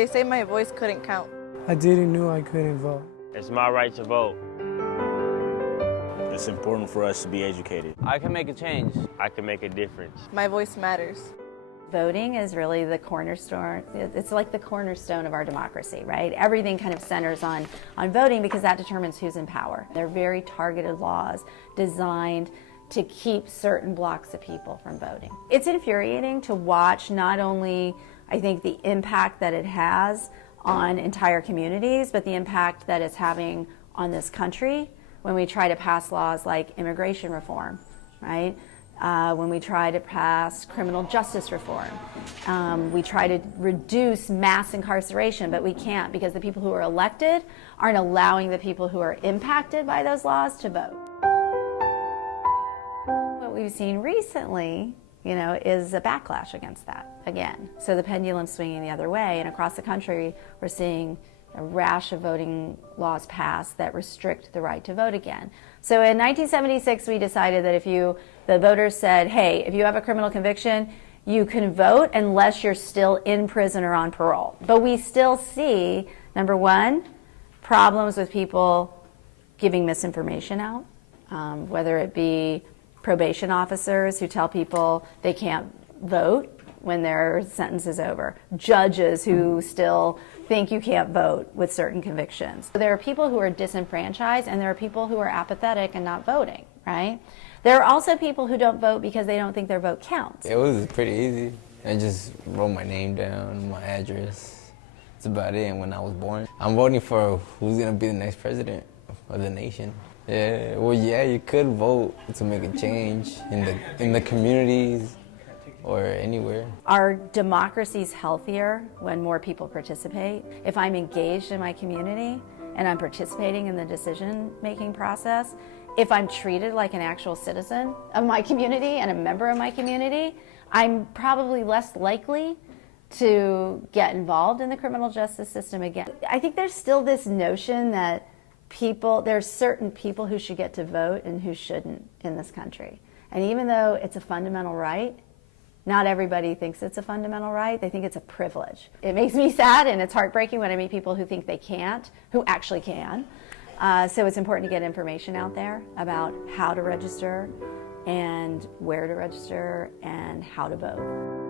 They say my voice couldn't count. I didn't know I couldn't vote. It's my right to vote. It's important for us to be educated. I can make a change. I can make a difference. My voice matters. Voting is really the cornerstone. It's like the cornerstone of our democracy, right? Everything kind of centers on voting because that determines who's in power. They're very targeted laws designed to keep certain blocks of people from voting. It's infuriating to watch not only, I think, the impact that it has on entire communities, but the impact that it's having on this country when we try to pass laws like immigration reform, right? When we try to pass criminal justice reform. We try to reduce mass incarceration, but we can't because the people who are elected aren't allowing the people who are impacted by those laws to vote. What we've seen recently, is a backlash against that again. So the pendulum's swinging the other way, and across the country, we're seeing a rash of voting laws passed that restrict the right to vote again. So in 1976, we decided that the voters said, hey, if you have a criminal conviction, you can vote unless you're still in prison or on parole. But we still see, number one, problems with people giving misinformation out, whether it be probation officers who tell people they can't vote when their sentence is over, judges who still think you can't vote with certain convictions. There are people who are disenfranchised and there are people who are apathetic and not voting, right? There are also people who don't vote because they don't think their vote counts. It was pretty easy. I just wrote my name down, my address. That's about it. And when I was born, I'm voting for who's gonna be the next president of the nation. Yeah, well, yeah, you could vote to make a change in the communities or anywhere. Our democracy's healthier when more people participate. If I'm engaged in my community and I'm participating in the decision-making process, if I'm treated like an actual citizen of my community and a member of my community, I'm probably less likely to get involved in the criminal justice system again. I think there's still this notion that there's certain people who should get to vote and who shouldn't in this country. And even though it's a fundamental right, not everybody thinks it's a fundamental right. They think it's a privilege. It makes me sad and it's heartbreaking when I meet people who think they can't, who actually can. So it's important to get information out there about how to register and where to register and how to vote.